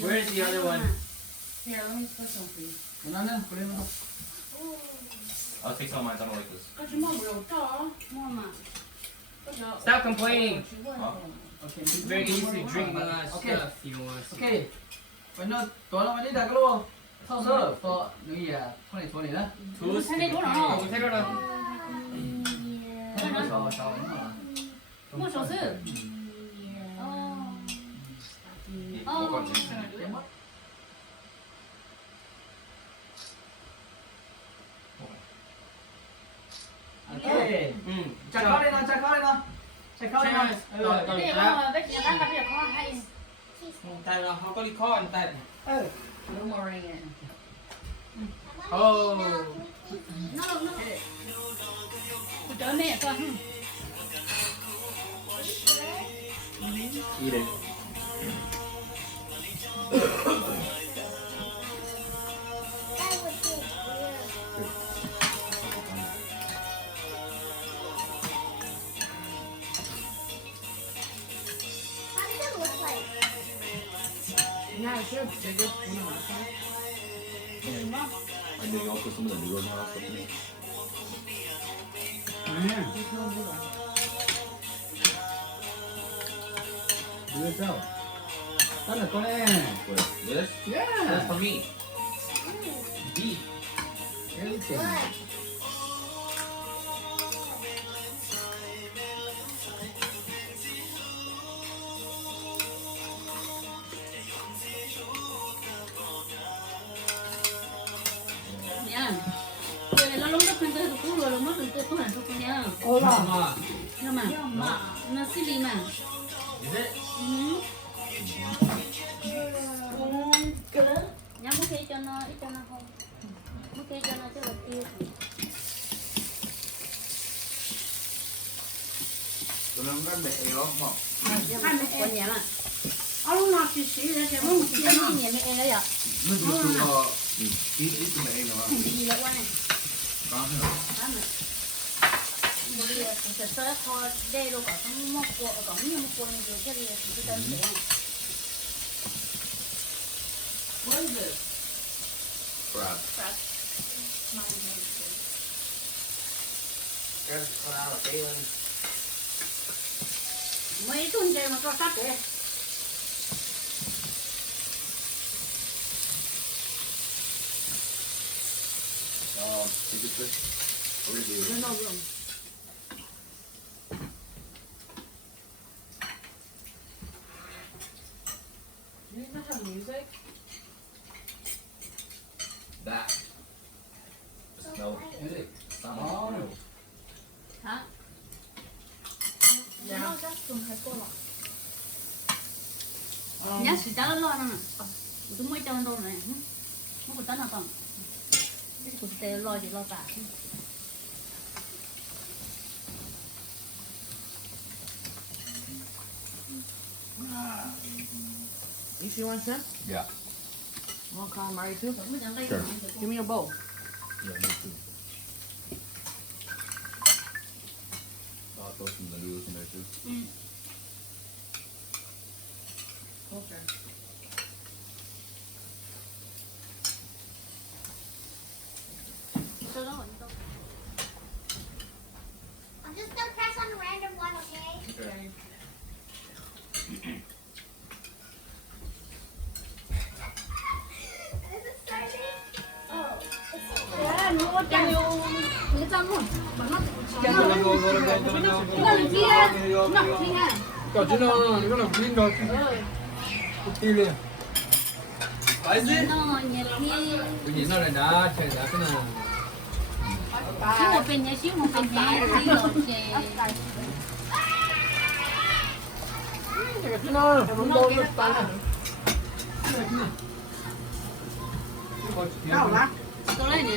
Where is the other one? Here, let me put some for you. I'll take some of mine. I don't like this. 可是妈不要找，妈妈。 Stop complaining. Okay. It's very easy to drink stuff you don't want to. Okay. When nó tối là đi đặt luôn. Sau giờ có những gì à? Thôi này đó. Two Thế có nào? Không thấy đâu đâu. Mua số sư. Ủa còn gì? Okay. Chặt khó đi nào, chặt khó đi nào. Chặt khó đi nào. Cái này bây giờ đang gặp việc khó hay. Tại là họ có đi kho anh tại. No more in. Oh. No. Đỡ mẹ con. Eat it. Này chưa để được. 아니 여기 없었으면 이거 나왔었네. Đưa sao? Đó là con em. This? Yeah. That's for me. Beef. Everything. Nha. Rồi nó lúc đó phân tư cũng rồi lúc mất phân tư cũng hẳn không nha. Ôi là. Nhưng mà nó xí lì mà. Is it? Nhắm muốn kê cho nó ít cho nó không. Muốn kê cho nó chứ là tiêu. Tụi nó có bẹ đó không? Hai mẹ em nhẹ mà. Ông nào chỉ xí ra cho muốn chia nó nhẹ mẹ em đấy ạ. Nó được tụi ít tụi bẹ nữa. Gì là quan này? Có nữa. Đó mà. Bây giờ sẽ sơ thôi đây đâu có một cuộn có nhiều một cuộn nhiều cái gì thì tôi sẽ. What is it? Crab. Cái kho đá là cái lên. Mấy tuần trời mà có sắt đấy. 이것도 올리브. Nó rồi. Nó thành music. That. Smell. Music. Sound. Hả? Nhá chỉ trả lo nè. Tôi mới cho đâu này. Nó có tấn nào không? Cái của tôi lo thì lo cả. You see one, Sam? Yeah. Want calamari too? Sure. Give me a bowl. Yeah, me too. I'll throw some of the noodles in there too. Okay. I'm just gonna press on a random one, okay? Okay. Is it starting? Oh, it's Dạ, nó chăn vô nó chăn luôn. Mà nó Go, nó go, go, go, go, go, go. nó làm kia. Nó đi ha. Go, you know, you're gonna clean those. Put it in. Nó nhẹ kia. Cái gì nó lại đá, chạy đá cái nào. Xíu một bên nhẹ, xíu một bên nhẹ. Xíu một chè. Cái nó, nó nó tan. Nào lá. Tôi lấy nè.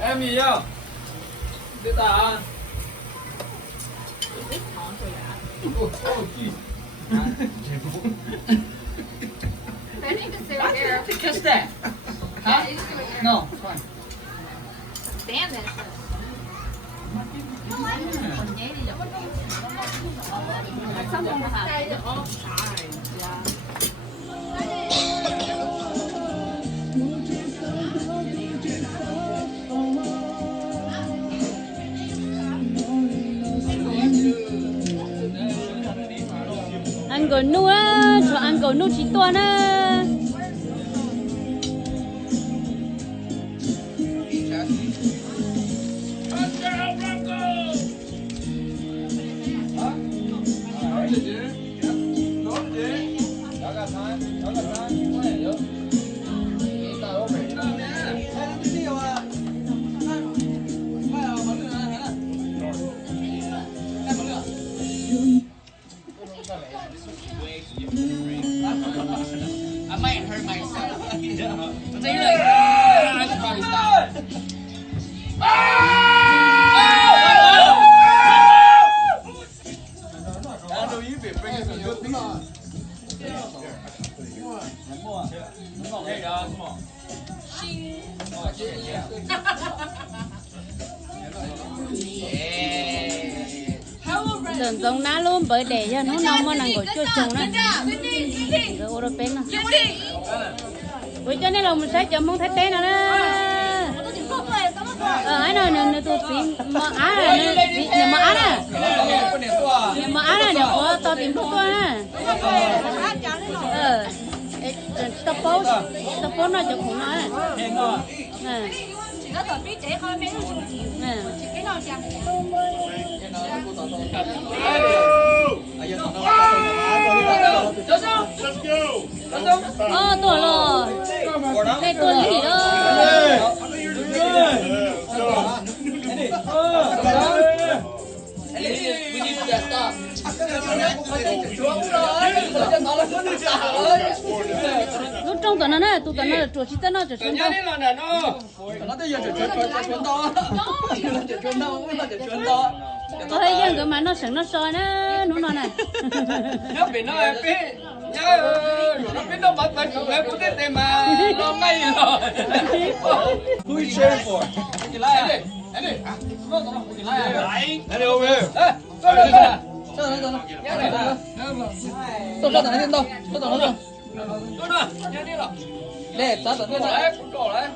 Em gì vậy? 对打。 I think it's there. There. Catch that. Huh? No, fine. Stand this. Còn giấy đi được. Xong rồi hả? Ăn gỏi nu á, cho ăn gỏi nu chỉ toàn á. I might hurt myself. But they like, I should probably stop. I know you been bringing some good things. Tưởng giống ná luôn bởi để cho nó nông mà nàng gọi chua trùng đó. Rồi ô bên nè. Với cho nên là mình sẽ chấm món thái té nào đó. Ấy nào nè tụi phim mà á nè nè mà á nè. Nè mà á nè nè có tao tìm thuốc á. Tao post nó cho khủng nó nè. Nè. Chỉ có tờ biết để coi mấy nó dùng nhiều. Nè. Chỉ cái nào chẳng. Tuổi rồi. Đây tuổi lì đó. Lúc trong tuần này tụi tuần này chuột chỉ tên nó chuột chúng đâu. Nó tới giờ chuẩn to. Chuẩn to. Có thấy dân cái mà nó sừng nó soi nó này. Nó bị nó biết. Nó biết nó mất mất không cũng biết thế mà lo ngay rồi. Who you cheering for? Cái lại đi. Đi. Nó cái lại. Lại. Đi over here. Ê, Cho nó lên đâu. Cho nó lên. Nè, ta tận đấy, cổ đấy.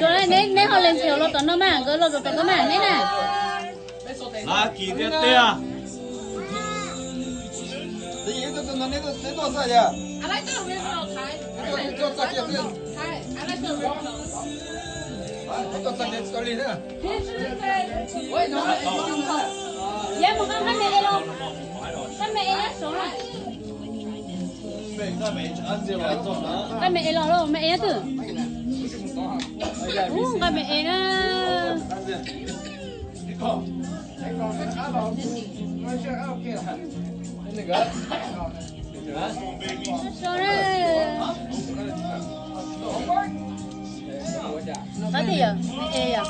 Cho nên nếu họ lên chiều lo tận nó mà cái lo tận nó mà đấy nè. À, kỳ tiết tia. Thì nó nên tôi sao vậy? I like the original Thai. Tôi sao kia kia. Thai. I like the original. Tôi sao kia story nữa. Dạ một con mẹ luôn. Con mẹ nó xuống rồi. Con mẹ lo luôn, mẹ nó tử. Con mẹ nó. Có gì à? Mẹ à?